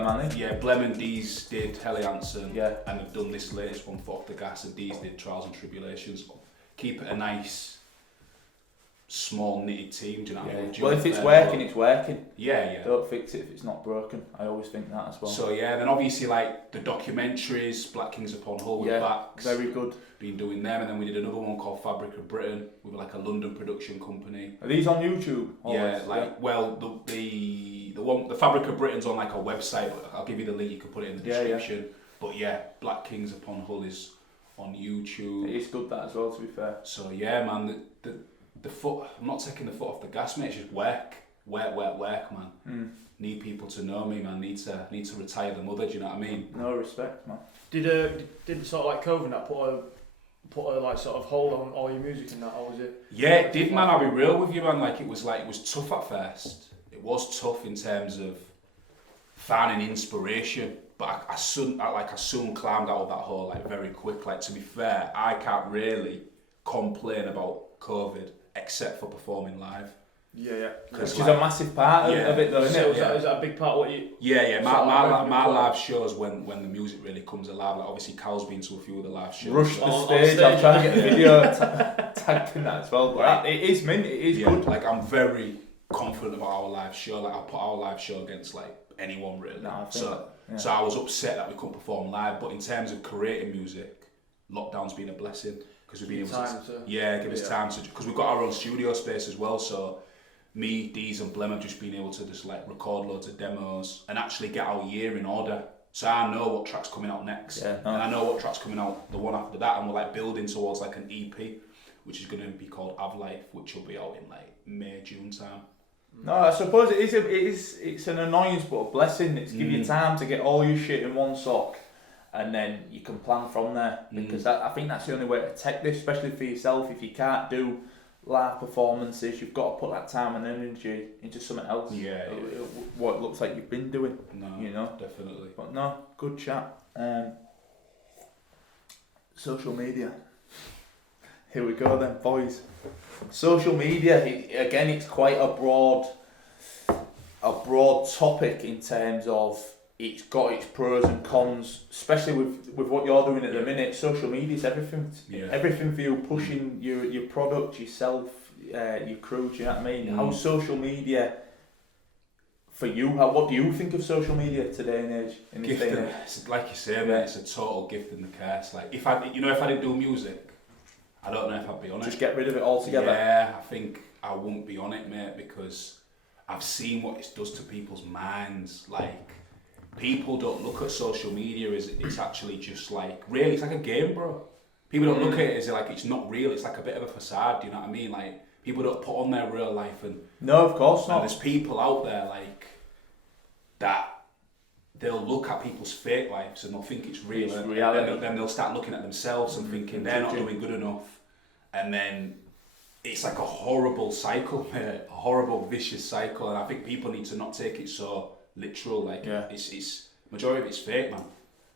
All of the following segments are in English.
them, haven't they? Yeah, Blem and Dees did Helly Hansen, Yeah. and they've done this latest one, Foot Off the Gas, and Dees did Trials and Tribulations. Keep it a nice, small knitted team, do you know what I mean? Well, if it's working, it's working. Yeah. Don't fix it if it's not broken. I always think that as well. So yeah, then obviously like the documentaries, Black Kings Upon Hull with Backs. Very good. Been doing them, and then we did another one called Fabric of Britain with like a London production company. Are these on YouTube? Well, the Fabric of Britain's on like a website. I'll give you the link. You can put it in the description. Yeah. But yeah, Black Kings Upon Hull is on YouTube. It is good that as well, to be fair. So yeah, man, the foot. I'm not taking the foot off the gas, mate. It's just work, man. Need people to know me, man. Need to retire the mother. Do you know what I mean? No, respect, man. Did sort of like COVID that put a like sort of hold on all your music and that, or was it? Yeah, it did, man. I'll be real with you, man. Like it was tough at first. It was tough in terms of finding inspiration, but I soon climbed out of that hole like very quick. Like to be fair, I can't really complain about COVID except for performing live. Yeah. Which is a massive part of it, though, isn't it? Is that a big part of what you? Yeah. My live shows when the music really comes alive. Like obviously, Cal's been to a few of the live shows. Rush the stage. I'm trying to get the video tagged in that as well. But it is mint. It is good. Like I'm very confident about our live show. Like I'll put our live show against like anyone really. So I was upset that we couldn't perform live. But in terms of creating music, lockdown's been a blessing because we've been able to give us time to, because we've got our own studio space as well. So me, Dees and Blem have just been able to just like record loads of demos and actually get our year in order. So I know what track's coming out next, and I know what track's coming out the one after that, and we're like building towards like an EP, which is going to be called Av Life, which will be out in like May, June time. No, I suppose it's an annoyance but a blessing. It's give you time to get all your shit in one sock, and then you can plan from there. Because I think that's the only way to take this, especially for yourself. If you can't do live performances, you've got to put that time and energy into something else. What it looks like you've been doing. Definitely. But no, good chat. Social media. Here we go then, boys. Social media, again, it's quite a broad topic in terms of it's got its pros and cons, especially with what you're doing at the minute. Social media is everything. Everything for you, pushing your product, yourself, your crew. Do you know what I mean? How's social media for you? What do you think of social media today and age? In this day and age? Like you say, mate, it's a total gift and the curse. Like if I didn't do music, I don't know if I'd be on it. Just get rid of it altogether. Yeah, I think I won't be on it, mate, because I've seen what it does to people's minds. Like, people don't look at social media as it's actually just like, really, it's like a game, bro. People don't look at it as like it's not real. It's like a bit of a facade. Do you know what I mean? Like people don't put on their real life, and no, of course not. And there's people out there like that. They'll look at people's fake lives and they'll think it's real, and then they'll start looking at themselves and thinking they're not doing good enough, and then it's like a horrible cycle, mate, a horrible vicious cycle. And I think people need to not take it so literal. Like it's majority of it's fake, man.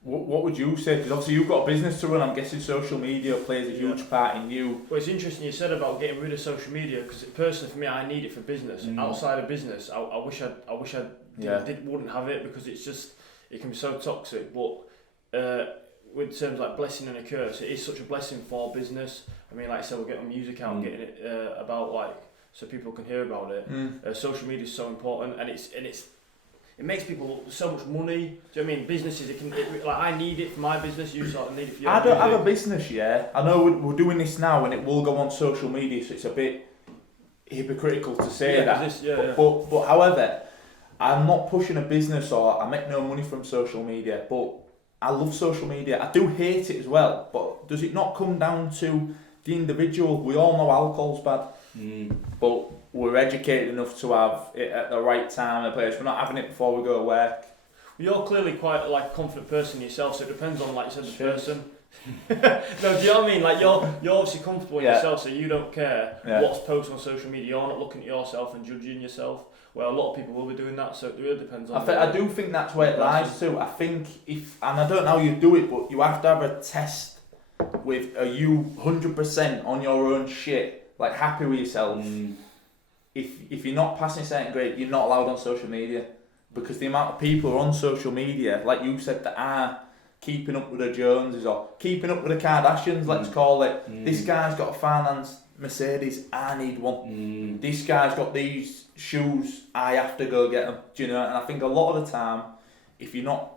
What would you say? Because obviously you've got a business to run. I'm guessing social media plays a huge part in you. Well, it's interesting you said about getting rid of social media, because personally for me, I need it for business. Outside of business, I wish I wouldn't have it, because it can be so toxic. But with terms like blessing and a curse, it is such a blessing for business. I mean, like I said, we're getting music out and getting it about, like, so people can hear about it. Social media is so important, and it makes people so much money. Do you know what I mean? Businesses, like I need it for my business. You sort of need it for your. I don't have a business, I know we're doing this now, and it will go on social media, so it's a bit hypocritical to say that. But however, I'm not pushing a business, or I make no money from social media, but I love social media. I do hate it as well, but does it not come down to the individual? We all know alcohol's bad, but we're educated enough to have it at the right time and place. We're not having it before we go to work. You're clearly quite like a confident person yourself, so it depends on, like you said, the person. No, do you know what I mean? Like you're obviously comfortable in yourself, so you don't care what's posted on social media. You're not looking at yourself and judging yourself. Well, a lot of people will be doing that, so it really depends on. I do think that's where it lies too. I think and I don't know how you do it, but you have to have a test with, are you 100% on your own shit, like happy with yourself. If you're not passing a certain grade, you're not allowed on social media. because the amount of people who are on social media, like you said, that are keeping up with the Joneses or keeping up with the Kardashians, let's call it. This guy's got a finance Mercedes, I need one. This guy's got these shoes, I have to go get them. Do you know? And I think a lot of the time, if you're not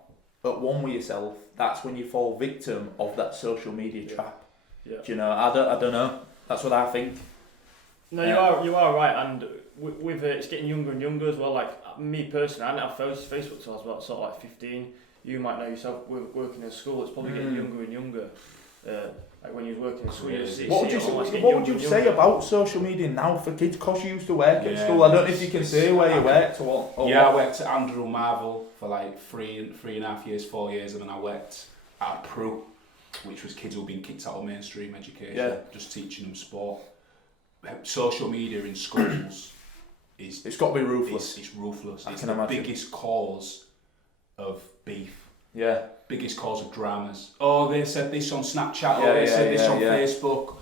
at one with yourself, that's when you fall victim of that social media trap. Yeah. Do you know? I don't know. That's what I think. No, you are right, and with it's getting younger and younger as well. Like me personally, I didn't have Facebook till I was about sort of like 15. You might know yourself working in school. It's probably getting younger and younger. Like when you're working in school, what would you say about social media now for kids? Because you used to work at school. I don't know if you can say where you worked or what. I worked at Andrew Marvel for like 3.5 years, 4 years, and then I worked at a Pro, which was kids who were being kicked out of mainstream education, just teaching them sport. Social media in schools it's got to be ruthless. It's ruthless. It's the biggest cause of beef. Yeah. Biggest cause of dramas. Oh, they said this on Snapchat. They said this on Facebook.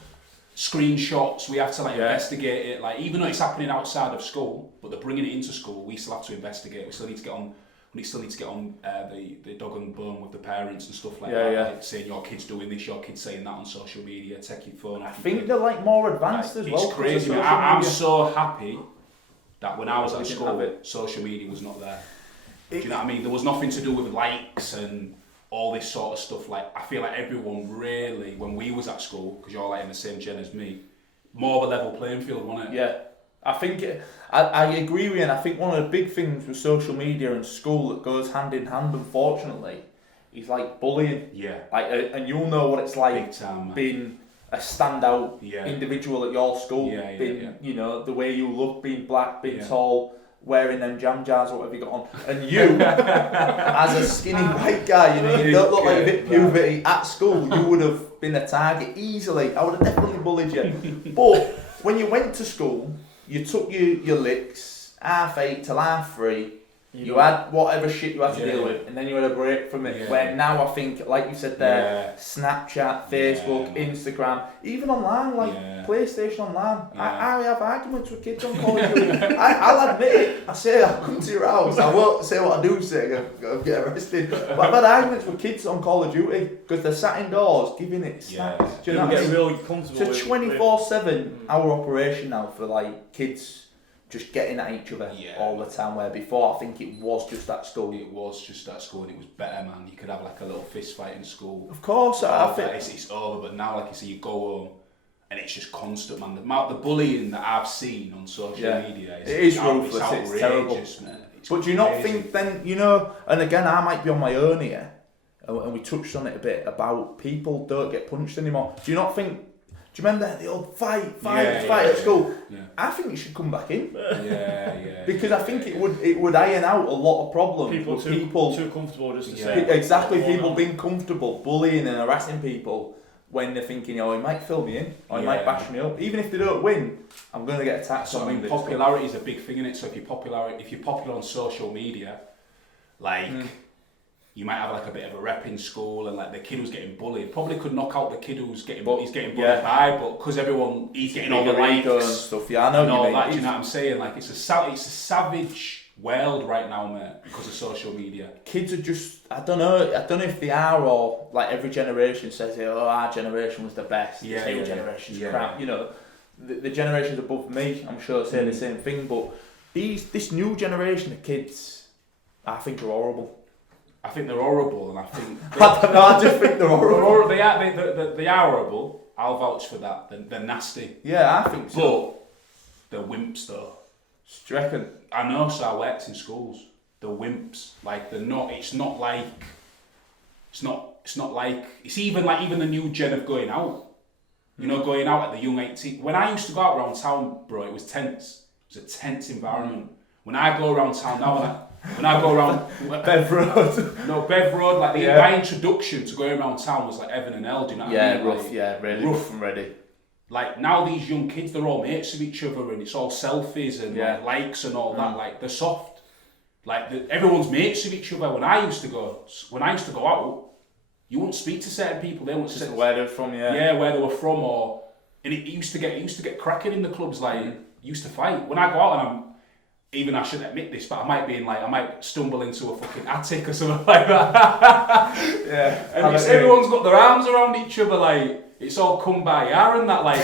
Screenshots. We have to investigate it. Like even though it's happening outside of school, but they're bringing it into school. We still have to investigate. We still need to get on. We still need to get on the dog and bone with the parents and stuff like that. Like saying your kid's doing this, your kid's saying that on social media. Take your phone. I think they're like more advanced as well. It's crazy. I'm so happy that when I was at school, social media was not there. Do you know what I mean? There was nothing to do with likes and all this sort of stuff. Like I feel like everyone really, when we was at school, because you're like in the same gen as me, more of a level playing field, wasn't it? Yeah. I think I agree with you, and I think one of the big things with social media and school that goes hand in hand, unfortunately, is like bullying. Yeah. Like, and you'll know what it's like being a standout individual at your school. You know, the way you look, being black, being tall, wearing them jam jars or whatever you got on, and you, as a skinny white guy, you know, you don't look like a bit puberty at school. You would have been a target easily. I would have definitely bullied you. But when you went to school, you took your licks, 8:30 till 3:30. You had whatever shit you had to deal with, and then you had a break from it. Where now I think, like you said there, Snapchat, Facebook, Instagram, even online, like PlayStation Online. I have arguments with kids on Call of Duty. I'll admit it. I say I'll come to your house. I won't say what I do say. I'll get arrested. But I've had arguments with kids on Call of Duty because they're sat indoors giving it snacks. Do you know what I mean? Really comfortable. It's a 24/7 hour operation now for like kids. Just getting at each other all the time, where before I think it was just at school. It was just at school and it was better, man. You could have like a little fist fight in school. Of course, I think it's over, but now like you see, you go home and it's just constant, man. The bullying that I've seen on social media is ruthless, it's terrible. Man. But do you not think then, you know, and again I might be on my own here, and we touched on it a bit about people don't get punched anymore. Do you not think? Do you remember the old fight at school? Yeah. I think it should come back in. Because I think it would iron out a lot of problems. People too comfortable just to say. Exactly, people being comfortable, bullying and harassing people when they're thinking, oh, he might fill me in, or he might bash me up. Even if they don't win, I'm going to get attacked. So I mean, popularity is a big thing in it. So if you're popular on social media, like. You might have like a bit of a rep in school, and like the kid who's getting bullied probably could knock out the kid who's getting bullied by, but because he's getting all the likes and stuff. I know. And all that, do you know what I'm saying? Like it's a savage world right now, mate, because of social media. Kids are just I don't know if they are, or like every generation says, oh, our generation was the best. Your generation's crap. You know, the generations above me, I'm sure, say the same thing. But this new generation of kids, I think are horrible. I think they're horrible, and I think I don't know. I just think they're horrible. They are horrible. I'll vouch for that. They're nasty. Yeah, I think so. But they're wimps, though. Do you reckon? I know. So I worked in schools. They're wimps. Like they're not. It's not like. It's even the new gen of going out. You know, going out at the young 18. When I used to go out around town, bro, it was tense. It was a tense environment. When I go around town now, when I go around Bev Road. No, Bev Road, like my introduction to going around town was like heaven and hell, do you know what I mean? Rough, really rough and ready. Like now these young kids, they're all mates of each other and it's all selfies and like likes and all that, like they're soft. Like everyone's mates of each other. When I used to go out, you wouldn't speak to certain people, they wouldn't just where they're from, where they were from, or and it used to get cracking in the clubs, like used to fight. When I go out and even I shouldn't admit this, but I might stumble into a fucking attic or something like that. Yeah. And everyone's got their arms around each other, like, it's all kumbaya and that, like,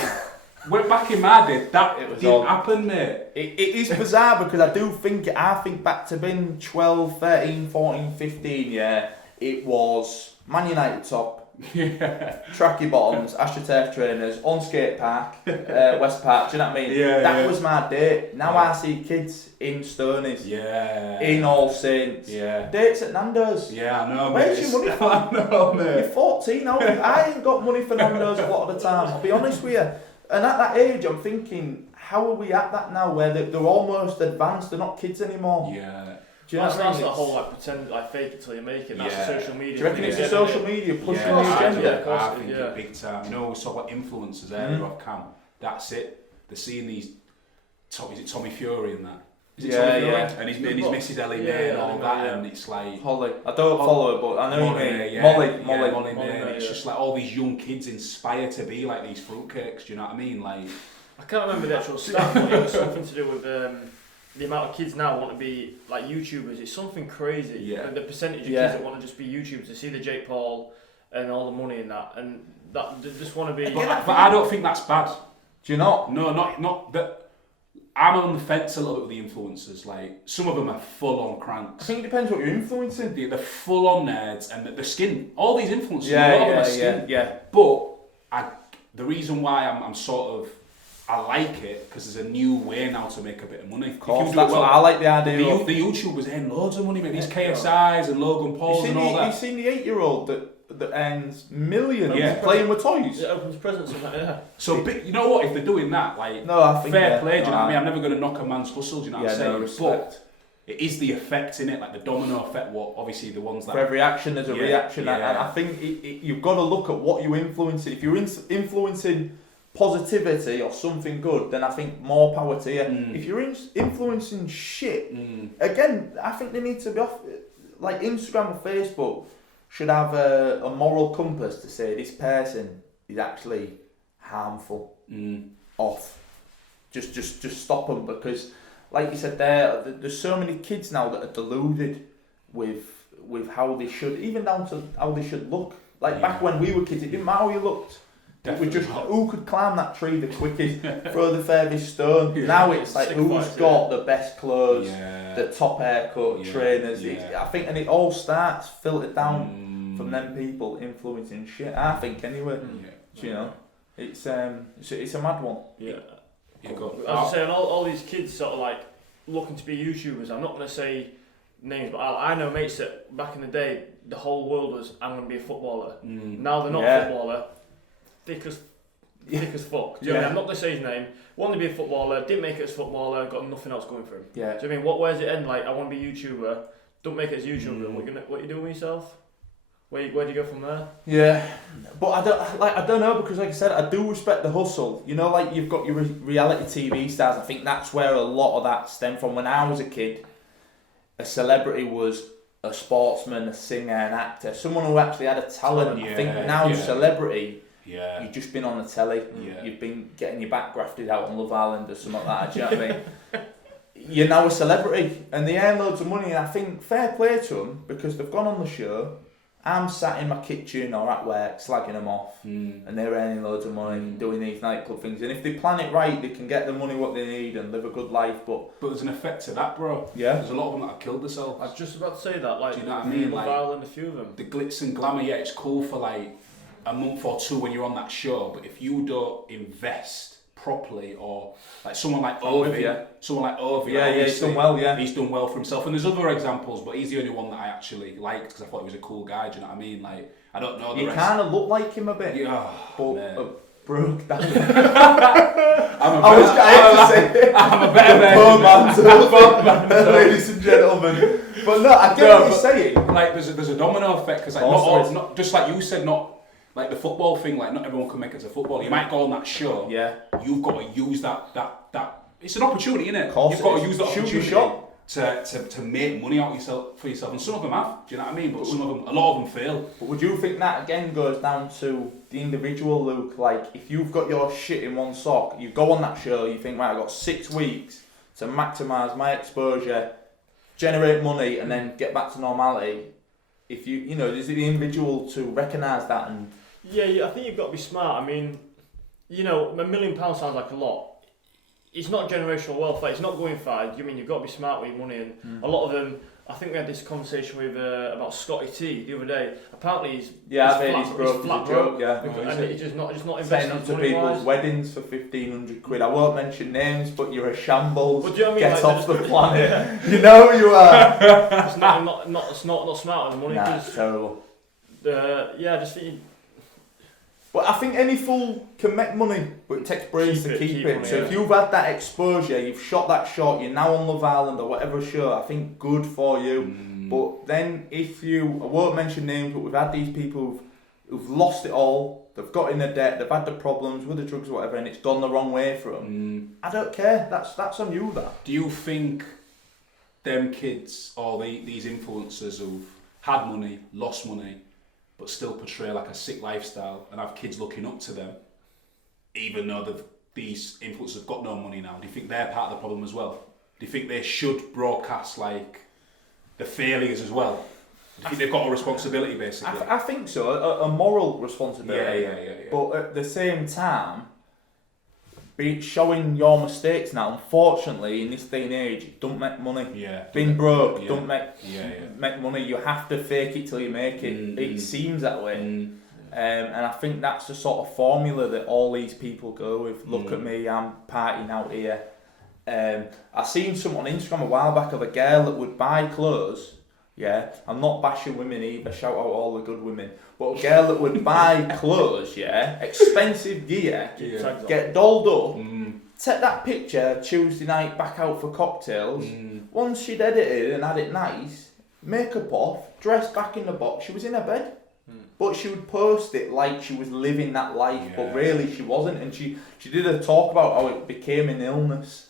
back in my day, that didn't happen, mate. It is bizarre because I think back to being 12, 13, 14, 15, yeah, it was Man United top, tracky bottoms, AstroTurf trainers, on skate park, West Park, do you know what I mean? That was my day. Now I see kids in Stoney's, in All Saints, dates at Nando's. Yeah, I know, Where's mate. your money from? I know, mate. You're 14 now. I ain't got money for Nando's a lot of the time, I'll be honest with you. And at that age, I'm thinking, how are we at that now where they're almost advanced, they're not kids anymore? Yeah. Do you know that's the whole like pretend like fake it till you make it. That's the social media. Do you reckon it's the social media pushing the agenda? I think it big time. You know, we talk about influencers earlier off cam. That's it. They're seeing these. Is it Tommy Fury and that? Is it Tommy Fury? And his Mrs. Ellie Mae and all that, and it's like Holly. I don't follow it, but I know you mean. Molly. It's just like all these young kids inspire to be like these fruitcakes. Do you know what I mean? Like I can't remember the actual stat, but it was something to do with. The amount of kids now want to be like YouTubers, it's something crazy. Yeah. The percentage of kids that want to just be YouTubers, to see the Jake Paul and all the money in that, and that they just want to be. But I don't think that's bad. Do you not? No, not that. I'm on the fence a little bit with the influencers. Like some of them are full on cranks. I think it depends what you're influencing. They're full on nerds, and the skin. All these influencers, skin. Yeah. But the reason why I'm sort of. I like it because there's a new way now to make a bit of money. Of course, that's what I like the idea of. The YouTubers earn loads of money, mate. These KSIs and Logan Pauls and all that. You've seen the 8-year-old that earns millions playing with toys. It opens presents and that, So, you know what? If they're doing that, like, I think fair play, do you know what I mean? I'm never going to knock a man's hustle, do you know what I'm saying? No respect. But it is the effect in it, like the domino effect. What obviously the ones that for every action there's a reaction, and I think you've got to look at what you're influencing. If you're influencing positivity or something good, then I think more power to you. If you're influencing shit, again, I think they need to be off. Like Instagram or Facebook should have a moral compass to say this person is actually harmful. Off. Just stop them, because, like you said, there's so many kids now that are deluded with how they should, even down to how they should look. Like back when we were kids, it didn't matter how you looked. Definitely. It was just who could climb that tree the quickest, throw the furthest stone. Now it's like who's got the best clothes, the top haircut, trainers. I think, and it all starts filtered down from them people influencing shit. I think anyway. You know, it's a mad one. Yeah. As I say, all these kids sort of like looking to be YouTubers. I'm not going to say names, but I know mates that back in the day the whole world was, I'm going to be a footballer. Now they're not a footballer. Thick as fuck. Do you know what I mean? I'm not going to say his name. Wanted to be a footballer, didn't make it as footballer, got nothing else going for him. Yeah. Do you know what I mean? Where's it end? Like, I want to be a YouTuber, don't make it as a YouTuber. What you doing with yourself? Where do you go from there? Yeah, but I don't know, because like I said, I do respect the hustle. You know, like you've got your reality TV stars. I think that's where a lot of that stemmed from. When I was a kid, a celebrity was a sportsman, a singer, an actor, someone who actually had a talent. I think now celebrity. Yeah. You've just been on the telly. You've been getting your back grafted out on Love Island or something like that. Do you know what I mean? You're now a celebrity, and they earn loads of money. And I think fair play to them, because they've gone on the show. I'm sat in my kitchen or at work slagging them off, and they're earning loads of money and doing these nightclub things. And if they plan it right, they can get the money what they need and live a good life. But there's an effect to that, bro. Yeah. There's a lot of them that have killed themselves. I was just about to say that. Like, do you know what I mean? Love Island, a few of them. The glitz and glamour, it's cool for like a month or two when you're on that show, but if you don't invest properly, or like someone like Ovi, he's done well, he's done well for himself. And there's other examples, but he's the only one that I actually liked because I thought he was a cool guy. Do you know what I mean? Like, I don't know the rest. You kind of look like him a bit. Yeah, but broke down. I'm a better man, ladies and gentlemen. But no, I get what you're saying. Like, there's a domino effect, because like not just like you said, not. Like the football thing, like not everyone can make it to football. You might go on that show. Yeah. You've got to use that. It's an opportunity, isn't it? Of course. You've got to use that opportunity shot to make money out for yourself. And some of them have. Do you know what I mean? But a lot of them fail. But would you think that again goes down to the individual, Luke? Like, if you've got your shit in one sock, you go on that show, you think, right, I've got 6 weeks to maximise my exposure, generate money, and then get back to normality. If you know, is it the individual to recognise that and... Yeah, I think you've got to be smart. I mean, you know, £1 million sounds like a lot. It's not generational wealth, like, it's not going far. You mean you've got to be smart with your money, and a lot of them. I think we had this conversation with about Scotty T the other day. Apparently he's flat broke. Yeah, and he's just not investing. Setting up to people's weddings for £1,500. I won't mention names, but you're a shambles. But do you know what I mean? Get off the planet. You know who you are. It's not smart with the money. Nah, it's terrible. I just think. But I think any fool can make money, but it takes brains to keep it. Money, so if you've had that exposure, you've shot that shot, you're now on Love Island or whatever show, I think good for you. But then if I won't mention names, but we've had these people who've lost it all, they've got in the debt, they've had the problems with the drugs or whatever, and it's gone the wrong way for them. I don't care. That's on you. That. Do you think them kids or these influencers who've had money, lost money, but still portray like a sick lifestyle and have kids looking up to them, even though these influencers have got no money now, do you think they're part of the problem as well? Do you think they should broadcast like the failures as well? Do you think they've got a responsibility basically? I think so, a moral responsibility. Yeah. But at the same time, showing your mistakes now, unfortunately, in this day and age, it don't make money. Yeah. Being broke don't make money. You have to fake it till you make it. It seems that way. And I think that's the sort of formula that all these people go with. Look at me, I'm partying out here. I seen something on Instagram a while back of a girl that would buy clothes. Yeah, I'm not bashing women either, shout out all the good women. But a girl that would buy clothes, expensive gear, get dolled up, take that picture Tuesday night back out for cocktails. Once she'd edited and had it nice, makeup off, dressed back in the box, she was in her bed. But she would post it like she was living that life, but really she wasn't. And she did a talk about how it became an illness.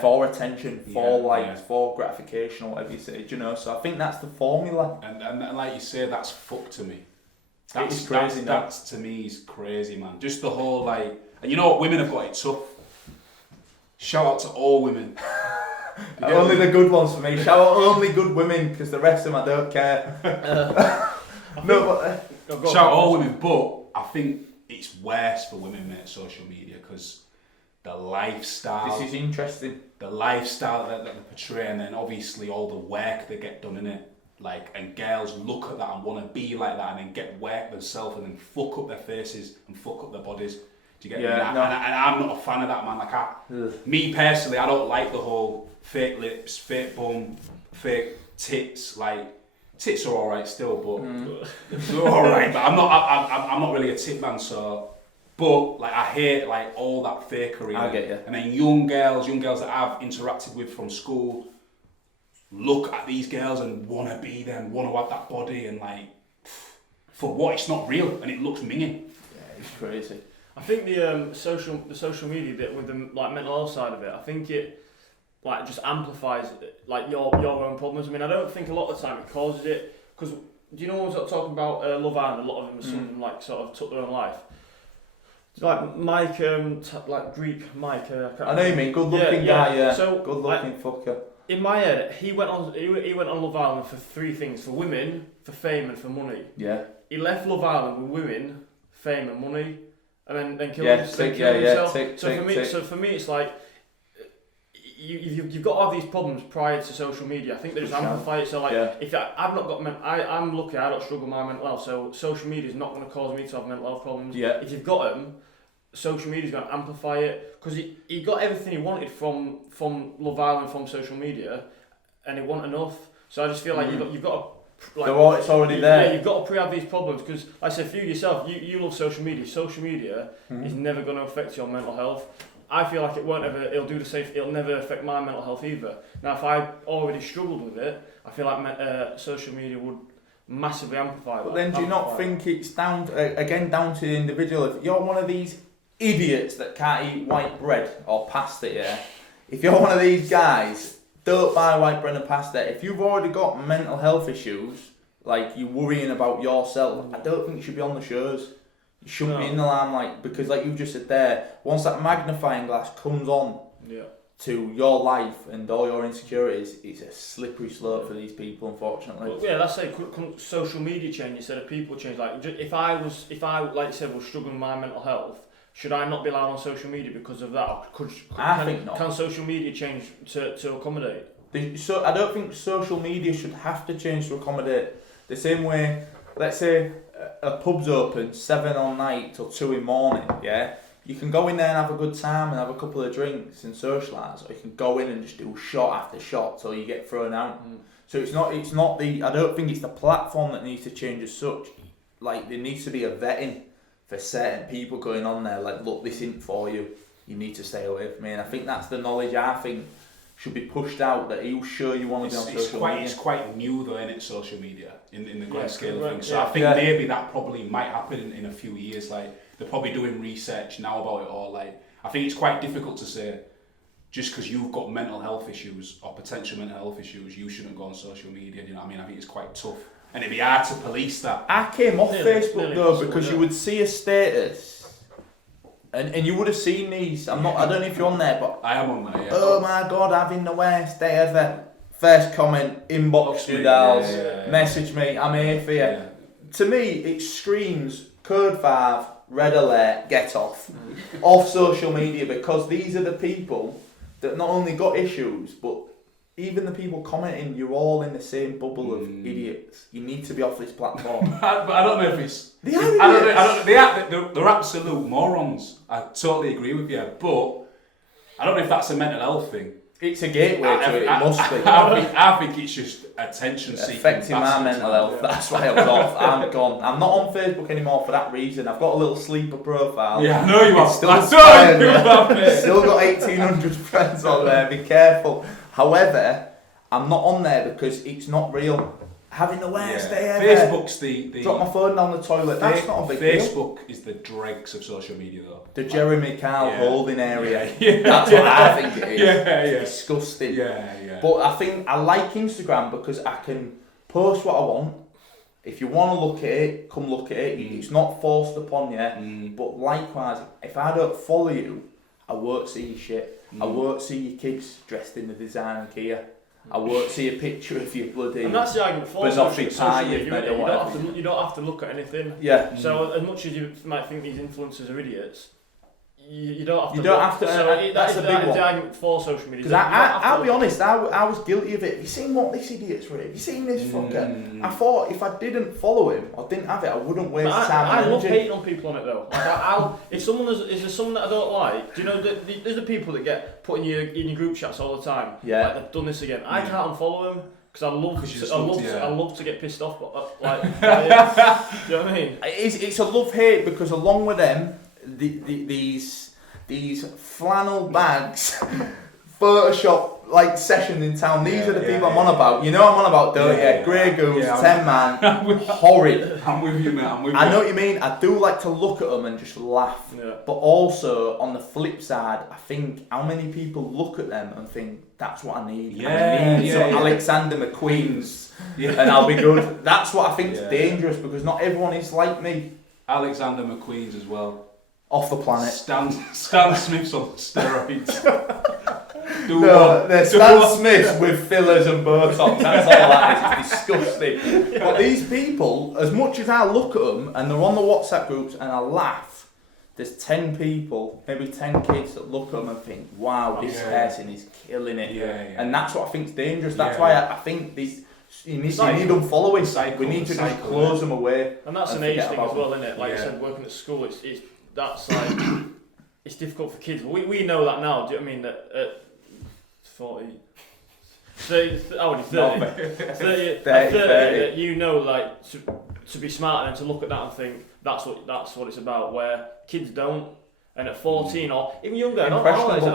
For attention, for likes, for gratification, or whatever you say, you know. So I think that's the formula. And like you say, that's fucked to me. That's crazy. That's to me is crazy, man. Just the whole like, and you know what, women have got it tough. Shout out to all women. Only the good ones for me. Shout out only good women, because the rest of them I don't care. Shout out all women, but I think it's worse for women, mate. Social media, because the lifestyle. This is interesting. The lifestyle that they portray, and then obviously all the work they get done in it. Like, and girls look at that and want to be like that, and then get work themselves, and then fuck up their faces and fuck up their bodies. Do you get me? And I'm not a fan of that, man. Like, me personally, I don't like the whole fake lips, fake bum, fake tits. Like, tits are alright still, but they're alright. But I'm not really a tit man, so. But like, I hate like all that fakery. I get you. And then young girls that I've interacted with from school look at these girls and want to be them, want to have that body, and like, for what? It's not real, and it looks minging. Yeah, it's crazy. I think the social media bit with the like mental health side of it, I think it like just amplifies like your own problems. I mean, I don't think a lot of the time it causes it, because do you know when we're talking about Love Island? A lot of them, some of them like sort of took their own life. Like Mike, like Greek Mike. I know you mean, good looking guy. Yeah. So good looking fucker. In my head, he went on Love Island for three things: for women, for fame, and for money. Yeah. He left Love Island with women, fame, and money, and then killed himself. So for me, it's like you've got to have these problems prior to social media. I think they just amplify it. So like, if I've not got, I'm lucky. I don't struggle with my mental health. So social media is not going to cause me to have mental health problems. Yeah. If you've got them, social media is going to amplify it, because he got everything he wanted from Love Island, from social media, and it wasn't enough. So I just feel like you've got to. Like, it's already there. Yeah, you've got to pre-have these problems, because, like I said, for you yourself, you love social media. Social media is never going to affect your mental health. I feel like it'll do the same. It'll never affect my mental health either. Now, if I already struggled with it, I feel like social media would massively amplify. But then, do you not think it's down to the individual? If you're one of these idiots that can't eat white bread or pasta, if you're one of these guys, don't buy white bread and pasta. If you've already got mental health issues, like you're worrying about yourself, I don't think you should be on the shows. You shouldn't be in the limelight, because like you just said there, once that magnifying glass comes on, to your life and all your insecurities, it's a slippery slope for these people, unfortunately. Well, yeah, let's say could social media change instead of people change. Like, if I like you said was struggling with my mental health, should I not be allowed on social media because of that? Or I think not. Can social media change to accommodate? So I don't think social media should have to change to accommodate. The same way, let's say a pub's open 7 all night till 2 in the morning, yeah? You can go in there and have a good time and have a couple of drinks and socialise, or you can go in and just do shot after shot till you get thrown out. So it's not the, I don't think it's the platform that needs to change as such. Like, there needs to be a vetting for certain people going on there, like, look, this isn't for you, you need to stay away from me. And I think that's the knowledge I think should be pushed out, that he'll sure you want to be on social media. It's quite new though, isn't it, social media, in the grand scale of things. So I think maybe that probably might happen in a few years. Like, they're probably doing research now about it all. Like, I think it's quite difficult to say, just because you've got mental health issues or potential mental health issues, you shouldn't go on social media. You know what I mean? I think it's quite tough. And it'd be hard to police that. I came off Facebook though, because you would see a status, and you would have seen these. I don't know if you're on there, but I am on there. Yeah. Oh my God, having the worst day ever. First comment, inbox me, message me, I'm here for you. Yeah. To me, it screams Code 5, red alert, get off social media, because these are the people that not only got issues, but even the people commenting, you're all in the same bubble of idiots. You need to be off this platform. But I don't know if it's... They're absolute morons. I totally agree with you. But I don't know if that's a mental health thing. It's a gateway to it, it must be. I think it's just attention seeking. Affecting my mental health, that's why I was off. I'm gone. I'm not on Facebook anymore for that reason. I've got a little sleeper profile. Yeah, I know you have. Still got 1,800 friends on there, be careful. However, I'm not on there because it's not real. Having the worst day ever. Facebook's the... Drop my phone down the toilet, that's not a big deal. Facebook is the dregs of social media though. The Jeremy Kyle holding area. Yeah. That's what I think it is. It's disgusting. Yeah. But I like Instagram because I can post what I want. If you want to look at it, come look at it. It's not forced upon you. But likewise, if I don't follow you, I won't see your shit. I won't see your kids dressed in the designer gear. I won't see a picture of your bloody... And that's the argument for social media. You don't have to look at anything. Yeah. So as much as you might think these influencers are idiots, you don't have to. You don't have to. That's a big one. The argument for social media. Because I'll be honest, I was guilty of it. Have you seen what this idiot's read? Have you seen this fucker? I thought if I didn't follow him or didn't have it, I wouldn't waste time. I love hating on people on it though. Like if someone is there someone that I don't like, do you know there's the people that get put in your group chats all the time. Yeah. Like they've done this again. I can't unfollow them. Because I love to get pissed off, but do you know what I mean? It's a love hate, because along with them, these flannel bags, Photoshop like session in town. These are the people I'm on about. You know I'm on about, don't you? Grey Goose, 10 man, horrid. I'm with you, mate. I know what you mean. I do like to look at them and just laugh. Yeah. But also on the flip side, I think how many people look at them and think that's what I need. Alexander McQueen's, and I'll be good. That's what I think is dangerous, because not everyone is like me. Alexander McQueen's as well. Off the planet. Stan Smith's on steroids. They're Stan Smiths with fillers and Botox. That's all that is. It's disgusting. But these people, as much as I look at them and they're on the WhatsApp groups and I laugh, there's 10 people, maybe 10 kids that look at them and think, wow, this person is killing it. And that's what I think is dangerous. That's why I think these... You need them following. We need to just close them away. And that's an age thing as well, isn't it? Like I said, working at school, that's like... it's difficult for kids. We know that now, do you know what I mean? That at 40... I would 30, that you know, like, to be smart and to look at that and think, that's what it's about, where kids don't. And at 14 or even younger,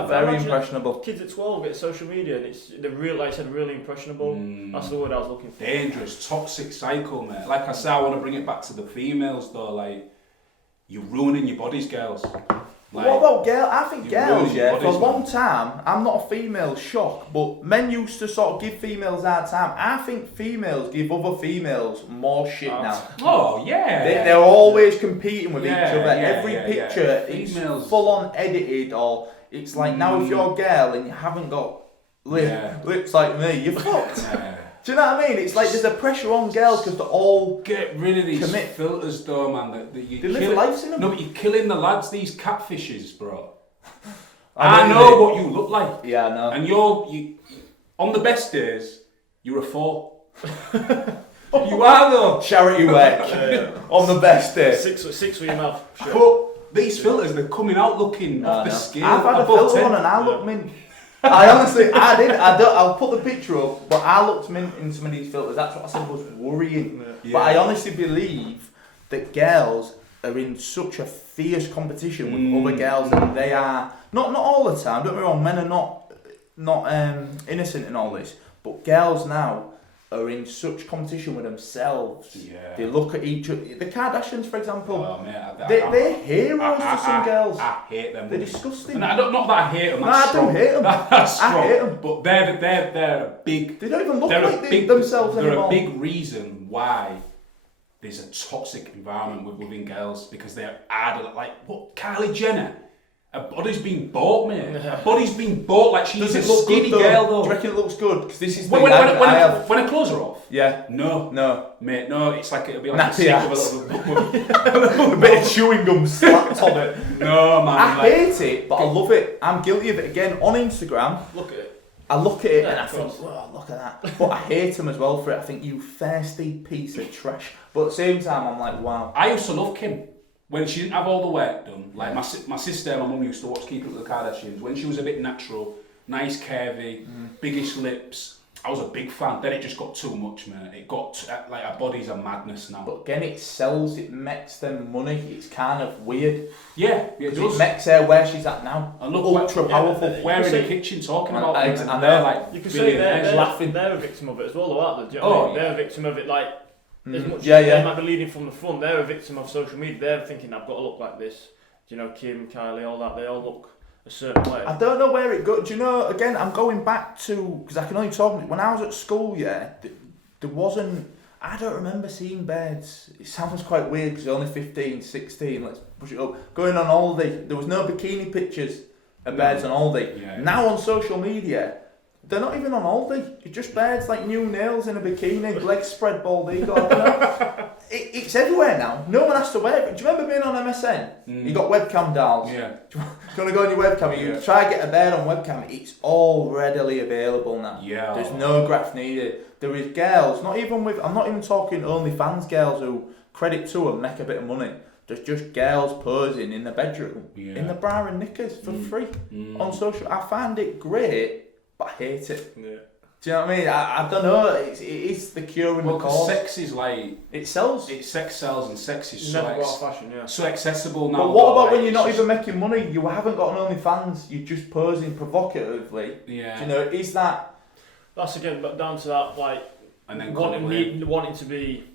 very impressionable. Kids at 12 get social media and they're real, like I said, really impressionable. That's the word I was looking for. Dangerous, toxic cycle, mate. Like I said, I want to bring it back to the females though. Like, you're ruining your bodies, girls. Like, what about girls? I think girls, for a long man. time, I'm not a female shock, but men used to sort of give females hard time. I think females give other females more shit now. Oh, yeah. They're always competing with each other. Yeah, Every picture is full on edited, or it's like now if you're a girl and you haven't got lips like me, you're fucked. Do you know what I mean? It's like there's a pressure on girls because they're all get rid of these filters, though, man. That they live lives in them. No, but you're killing the lads. These catfishes, bro. I know what you look like. Yeah, I know. And you on the best days, you're a 4. You are though. Charity work on the best day. 6 with your mouth. Sure. But these filters, they're coming out looking off the scale. I've had a filter on and I look mint. I honestly, I did. I'll put the picture up, but I looked mint in some of these filters. That's what I said was worrying. Yeah. But I honestly believe that girls are in such a fierce competition with other girls, and they are not all the time. Don't get me wrong, men are not innocent in all this, but girls now are in such competition with themselves. Yeah. They look at each other. The Kardashians, for example, they're heroes to some girls. I hate them. They're disgusting. And not that I hate them. I don't hate them. That's strong. I hate them. But they're a big. They don't even look like themselves anymore. They're a big reason why there's a toxic environment within girls, because they're added like what Kylie Jenner. Her body's been bought, mate. Her body's been bought like she's a skinny girl, though. Do you reckon it looks good? Because this is when I close her off. Yeah. No, mate. No, it's like it'll be like a stick with a bit of chewing gum slapped on it. No, man. I hate it, but I love it. I'm guilty of it again on Instagram. Look at it. I look at it and I think, oh, look at that. But I hate him as well for it. I think you thirsty piece of trash. But at the same time, I'm like, wow. I used to love Kim. When she didn't have all the work done, like my sister and my mum used to watch Keeping Up with the Kardashians. When she was a bit natural, nice curvy, biggish lips, I was a big fan. Then it just got too much, man. It got like her body's a madness now. But again, it sells, it makes them money. It's kind of weird. Yeah, it does. It makes her where she's at now. And look, ultra powerful. We're in the kitchen talking about it, and they're like, you can say they're laughing. They're a victim of it as well, though, aren't they? Do you know what I mean? They're a victim of it, like. As much as they might be leading from the front, they're a victim of social media. They're thinking, I've got to look like this. Do you know, Kim, Kylie, all that, they all look a certain way. I don't know where it goes. Do you know, again, I'm going back to, because I can only talk, when I was at school, there wasn't, I don't remember seeing birds. It sounds quite weird because they're only 15, 16, let's push it up. Going on holiday, there was no bikini pictures of birds on holiday. Yeah. Now on social media, they're not even on holiday. It's just birds like new nails in a bikini, legs spread, bald eagle. I don't know. It's everywhere now. No one has to wear it. Do you remember being on MSN? You got webcam dials. Yeah. Do you want to go on your webcam? You try to get a bird on webcam. It's all readily available now. Yeah. There's no graph needed. There is girls, not even with. I'm not even talking OnlyFans girls who, credit to them, make a bit of money. There's just girls posing in the bedroom, in the bra and knickers for free on social. I find it great. But I hate it. Yeah. Do you know what I mean? I don't know. It's the cure and the cause. Sex is like it sells. Sex sells, and sex is never got fashion. Yeah. So accessible now. But what about when you're not even making money? You haven't got an OnlyFans. You're just posing provocatively. Yeah. Do you know? Is that? That's again down to that like and then wanting to be.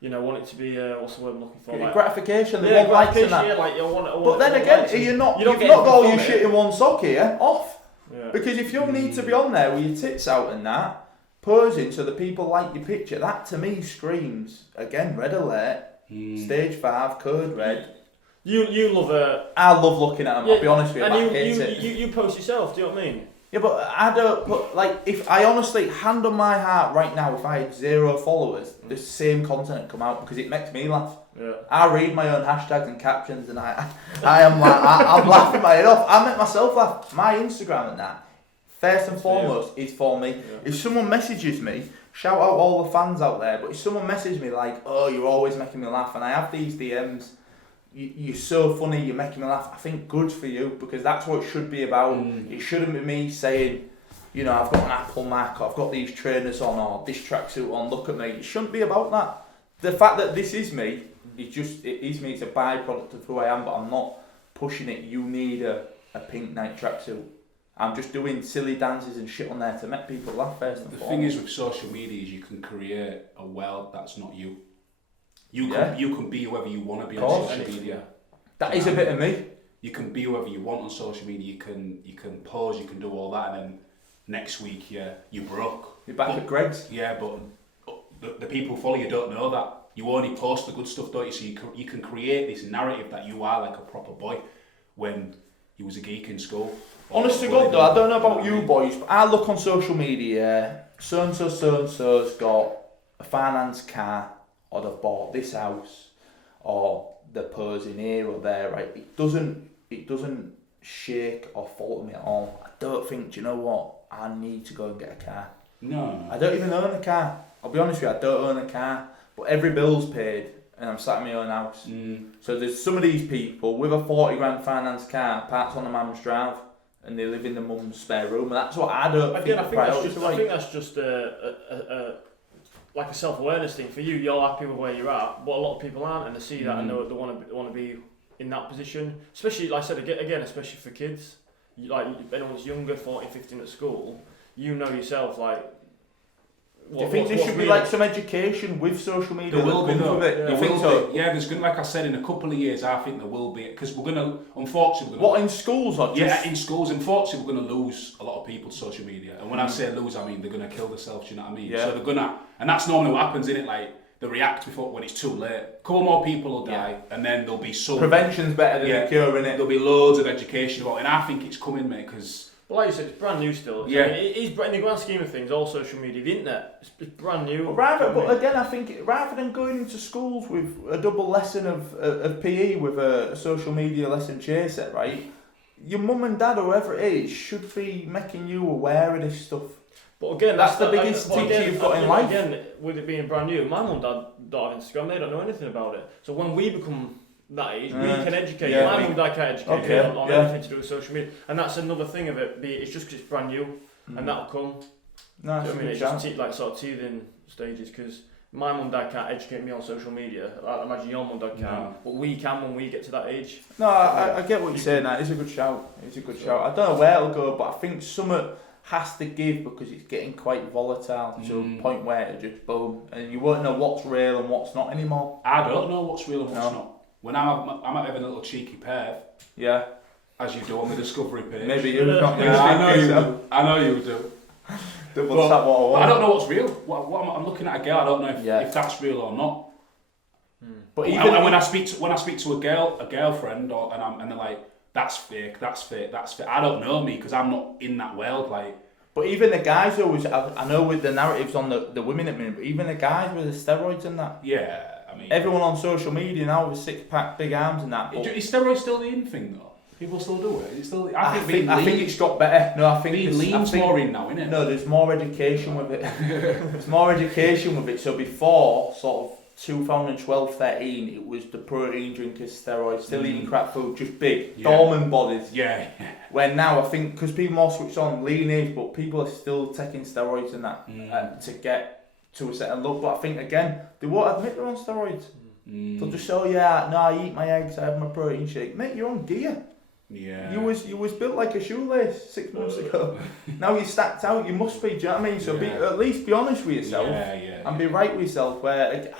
You know, wanting to be what's the word I'm looking for? Like, gratification. Yeah, gratification. Yeah, like I want. But then again, you've not got all your shit in one sock here. Off. Yeah. Because if you need to be on there with your tits out and that, posing so that people like your picture, that to me screams, again, red alert, stage 5, code red. You love it. I love looking at them, I'll be honest with you, and I hate it. You post yourself, do you know what I mean? Yeah, but I don't put, like, if I honestly, hand on my heart right now, if I had 0 followers, the same content would come out because it makes me laugh. Yeah. I read my own hashtags and captions and I am like, I'm laughing my head off. I make myself laugh. My Instagram and that, first and foremost, is for me. Yeah. If someone messages me, shout out all the fans out there, but if someone messages me like, oh, you're always making me laugh, and I have these DMs, you're so funny, you're making me laugh, I think good for you, because that's what it should be about. It shouldn't be me saying, you know, I've got an Apple Mac, or I've got these trainers on, or this tracksuit on, look at me. It shouldn't be about that. The fact that this is me, it is me, it's a byproduct of who I am, but I'm not pushing it. You need a pink night tracksuit. I'm just doing silly dances and shit on there to make people laugh first and foremost. The thing is with social media is you can create a world that's not you. You can be whoever you want to be on social media. That is a bit of me. you can be whoever you want on social media. You can pose, you can do all that, and then next week you broke. You're back at Greg's. Yeah, but the people who follow you don't know that. You only post the good stuff, don't you? So you can create this narrative that you are like a proper boy when you was a geek in school. Honest to God though, I don't know about you boys, but I look on social media, so-and-so's got a finance car, or they've bought this house, or they're posing here or there, right? It doesn't shake or falter me at all. I don't think, do you know what? I need to go and get a car. No. I don't even own a car. I'll be honest with you, I don't own a car. But every bill's paid and I'm sat in my own house. So there's some of these people with a 40 grand finance car parked on a mum's drive and they live in the mum's spare room. And that's what I don't think. I think that's just like a self-awareness thing. For you, you're happy with where you're at, but a lot of people aren't, and they see that and they want to be in that position. Especially, like I said again, especially for kids. Like anyone that's younger, 14, 15 at school, you know yourself, like. Do you think there should be like some education with social media? There will be though. You think so? Yeah, there's going to, like I said, in a couple of years, I think there will be, because we're going to, unfortunately... What, in schools or just... Yeah, in schools. Unfortunately, we're going to lose a lot of people to social media. And when I say lose, I mean they're going to kill themselves, you know what I mean? Yeah. So they're going to... And that's normally what happens, isn't it? Like, they react before when it's too late. A couple more people will die, and then there'll be some... Prevention's better than the cure, innit? There'll be loads of education about it, and I think it's coming, mate, because... Well, like you said, it's brand new still. Yeah. It is, in the grand scheme of things, all social media, the internet, it's brand new. But again, I think rather than going into schools with a double lesson of PE with a social media lesson chaser, right? Your mum and dad, or whoever it is, should be making you aware of this stuff. But again, that's the biggest teacher you've got in life. Again, with it being brand new, my mum and dad don't have Instagram, they don't know anything about it. So when we become that age, we can educate. My mum and dad can't educate on anything to do with social media, and that's another thing of it. It's just because it's brand new, and that'll come. No, I mean, it's just like sort of teething stages, because my mum and dad can't educate me on social media. I imagine your mum and dad can, but we can when we get to that age. No, I get what you're saying. That it's a good shout. It's a good shout. I don't know where it'll go, but I think something has to give, because it's getting quite volatile to a point where it just boom, and you won't know what's real and what's not anymore. I don't know what's real and what's not. When I'm having a little cheeky perv, as you do on the Discovery page. Maybe you not. I know you do. But I don't know what's real. I'm looking at a girl. I don't know if that's real or not. But even when I speak to a girlfriend, and they're like, that's fake. I don't know me, because I'm not in that world. Like. But even the guys always, I know with the narratives on the women at the minute, but even the guys with the steroids and that. Yeah. I mean, everyone on social media now with six-pack, big arms and that. Is steroids still the in thing though? People still do it. It's still. I think it's got better. No, I think lean's more in now, isn't it? No, there's more education with it. There's more education with it. So before sort of 2012-13, it was the protein drinkers, steroids, still eating crap food, just big, dormant bodies. Yeah. Where now I think, because people more switched on, lean is, but people are still taking steroids and that to get to a certain look. But I think again, they won't admit they're on steroids. They'll just say, oh yeah, no, I eat my eggs, I have my protein shake. Mate, you're on gear. Yeah. You was built like a shoelace 6 months ago. Now you're stacked out, you must be, do you know what I mean? So at least be honest with yourself and be right with yourself, where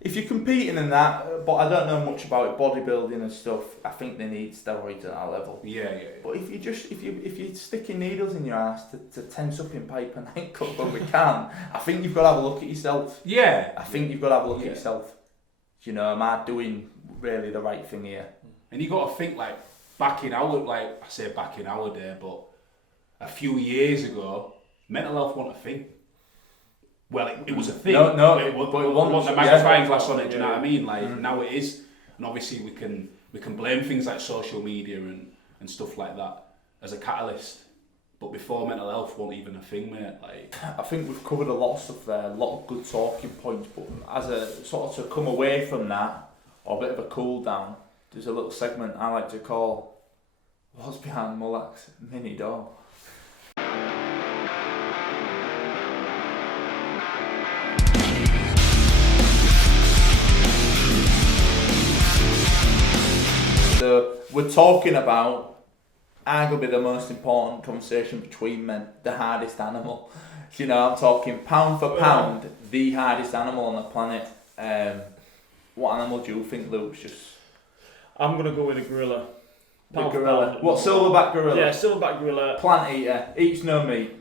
if you're competing in that, but I don't know much about it, bodybuilding and stuff, I think they need steroids at that level. Yeah. But if you're sticking needles in your ass to tense up in pipe and ankle when we can, I think you've got to have a look at yourself. Yeah. I think you've got to have a look at yourself. You know, am I doing really the right thing here? And you got to think, like, back in our day, but a few years ago, mental health wasn't a thing. Well, it was a thing. No, it wasn't a magnifying glass on it. Do you know what I mean? Like now it is, and obviously we can blame things like social media and stuff like that as a catalyst. But before, mental health wasn't even a thing, mate. Like I think we've covered a lot of stuff there, a lot of good talking points. But as a sort of to come away from that, or a bit of a cool down, there's a little segment I like to call "What's Behind Mully's Mini Door." So we're talking about arguably the most important conversation between men, the hardest animal. You know, I'm talking pound for pound, the hardest animal on the planet. What animal do you think, Luke's just... I'm going to go with a gorilla. pound for gorilla. pound. What, silverback gorilla? Yeah, silverback gorilla. Plant eater, eats no meat.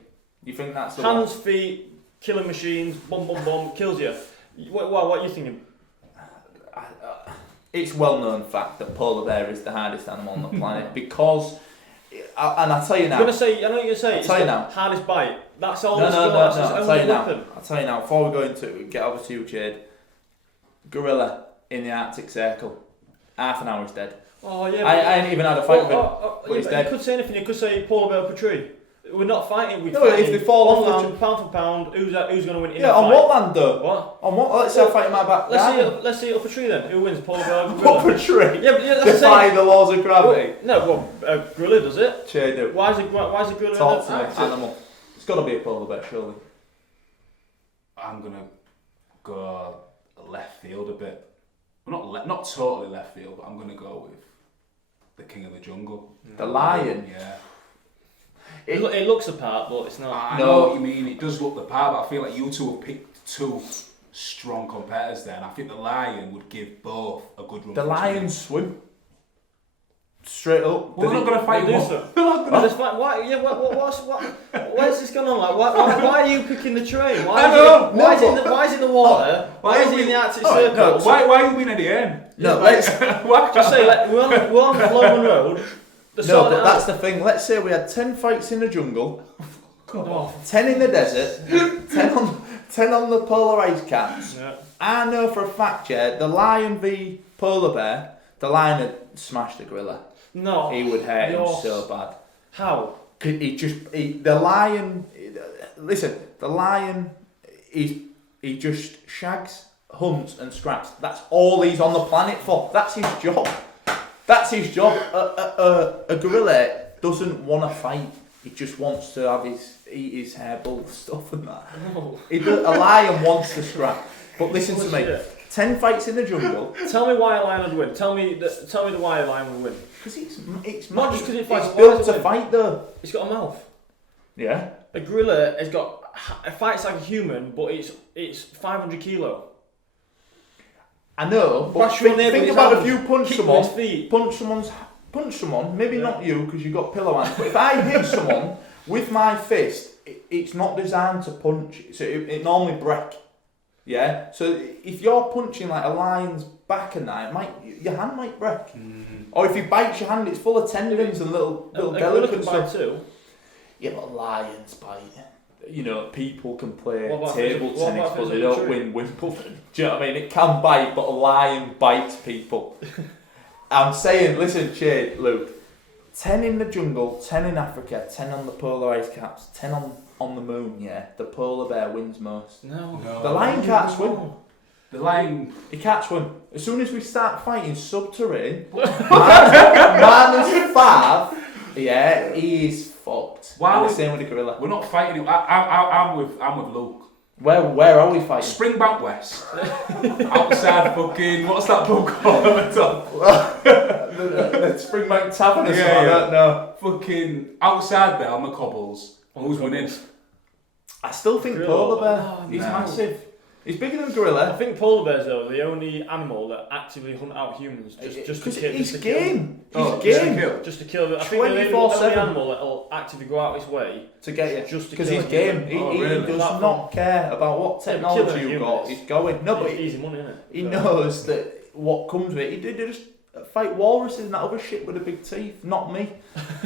You think that's the Hands, one? feet, killing machines, boom, kills you. What are you thinking? It's well-known fact that polar bear is the hardest animal on the planet because, and I'll tell you now. I know what you're going to say. It's the hardest bite. That's all. No. It's I'll tell you weapon. now. I'll tell you now. Before we go into get over to you, Cheidu. Gorilla in the Arctic Circle. Half an hour he's dead. Oh yeah. I ain't even had a fight with him. But he's dead. You could say anything. You could say polar bear up a tree. We're not fighting. We're fighting. If they fall off the tree, pound for pound, who's going to win? Yeah, on what land though? What? On what? Let's say I fight in my back. Let's see it up a tree then. Who wins, polar bear? Up a tree. Yeah, defy the laws of gravity. Gorilla does it. Cheidu. Why is a gorilla? Talk to me. Animal. It's got to be a polar bear, surely. I'm gonna go left field a bit. Well, not totally left field, but I'm gonna go with the king of the jungle. The lion. Yeah. It looks the part, but it's not. I know what you mean. It does look the part, but I feel like you two have picked two strong competitors there, and I think the lion would give both a good run. The lions swim. Straight up. Well, they're not going to fight you. Where's this going on? Like, why are you picking the train? Why is it in the water? Why is it in the Arctic Circle? No, why are you being at the end? No, let's just say we're on the Lowman Road. No, but that's the thing. Let's say we had 10 fights in the jungle, 10 in the desert, 10 on the polar ice caps. Yeah. I know for a fact, the lion v polar bear, the lion would smash the gorilla. No, he would hurt him so bad. How? The lion. Listen, the lion. He just shags, hunts, and scraps. That's all he's on the planet for. That's his job. That's his job. A gorilla doesn't want to fight. He just wants to eat his hairball stuff and that. No. A lion wants to scrap. But listen to me. 10 fights in the jungle. Tell me why a lion would win. Tell me the why a lion would win. Because it's not just because it fights. It's built to fight though. It's got a mouth. Yeah. A gorilla has got. It fights like a human, but it's 500 kilo. I know, but think about if you punch someone, maybe not you because you've got pillow hands, but if I hit someone with my fist, it's not designed to punch, so it normally break. Yeah? So if you're punching like a lion's back and that, your hand might break. Or if he bites your hand, it's full of tendons and little delicate stuff. Too. Yeah, but lions bite. You know, people can play table tennis, but they don't win Wimbledon. Do you know what I mean? It can bite, but a lion bites people. I'm saying, listen, Luke, 10 in the jungle, 10 in Africa, 10 on the polar ice caps, 10 on the moon, yeah? The polar bear wins most. No. The lion can't swim. The lion... He can't swim. As soon as we start fighting subterranean, minus 5, yeah, he is fucked. Why the same with the gorilla. We're not fighting him. I'm with Luke. Where are we fighting? Springbank West. Outside fucking... What's that pub called at the top? the Springbank Tavern or something, I don't know. Fucking outside there on the cobbles. Who's winning? I still think polar bear. He's massive. He's bigger than gorilla. I think polar bears though are the only animal that actively hunt out humans just to kill. He's game. Just to kill. I think they're the only animal that will actively go out its way to get you. Just because he's game. He does not care about what technology you've got. He's going. No, but easy money, isn't it? He knows that what comes with it. He did just fight walruses and that other shit with the big teeth. Not me.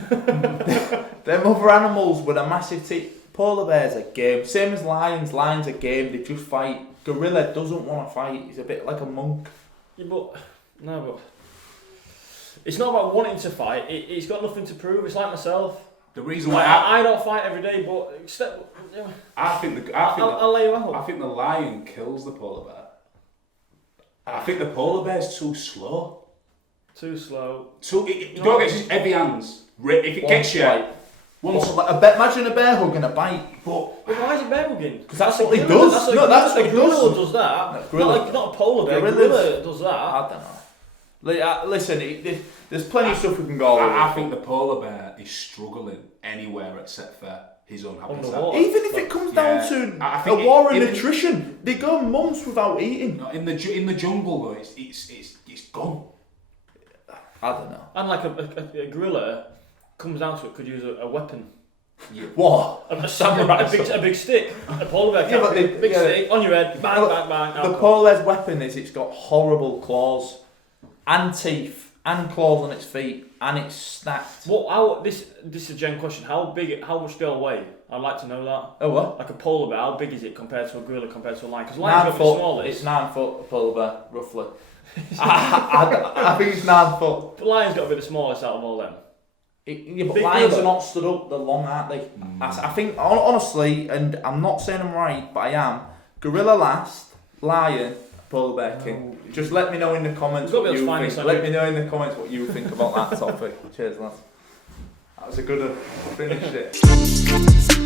Them other animals with a massive teeth. Polar bears are game. Same as lions. Lions are game. They just fight. Gorilla doesn't want to fight. He's a bit like a monk. Yeah, but it's not about wanting to fight. It's got nothing to prove. It's like myself. The reason why I don't fight every day, but I'll lay you out. I think the lion kills the polar bear. I think the polar bear's too slow. Too slow. Don't get just heavy hands. If it gets you. Imagine a bear hug and a bite. But why is it bear hugging? Because that's what he does. That's what he gorilla does that. Not a polar bear. Gorilla does that. I don't know. Listen, there's plenty of stuff we can go over. I think the polar bear is struggling anywhere except for his own habitat. Even if it comes down to a war and attrition, they go months without eating. No, in the jungle though, it's gone. I don't know. And like a gorilla, comes down to it, could use a weapon. Yeah. What? A samurai, a big stick. A polar bear can't big stick on your head, bang, bang, bang. The polar bear's weapon is it's got horrible claws and teeth and claws on its feet, and it's stacked. This is a gen question. How much do they weigh? I'd like to know that. Oh what? Like a polar bear, how big is it compared to a gorilla compared to a lion? Because lions are smaller. It's 9 foot, a polar bear, roughly. I think it's 9 foot. But lion's got to be the smallest out of all them. But lions are not stood up, they're long, aren't they? I think, honestly, and I'm not saying I'm right, but I am, gorilla last, lion, polar bear king. Just let me know in the comments what you think. Let me know in the comments what you think about that topic. Cheers, lads. That was a good finish it.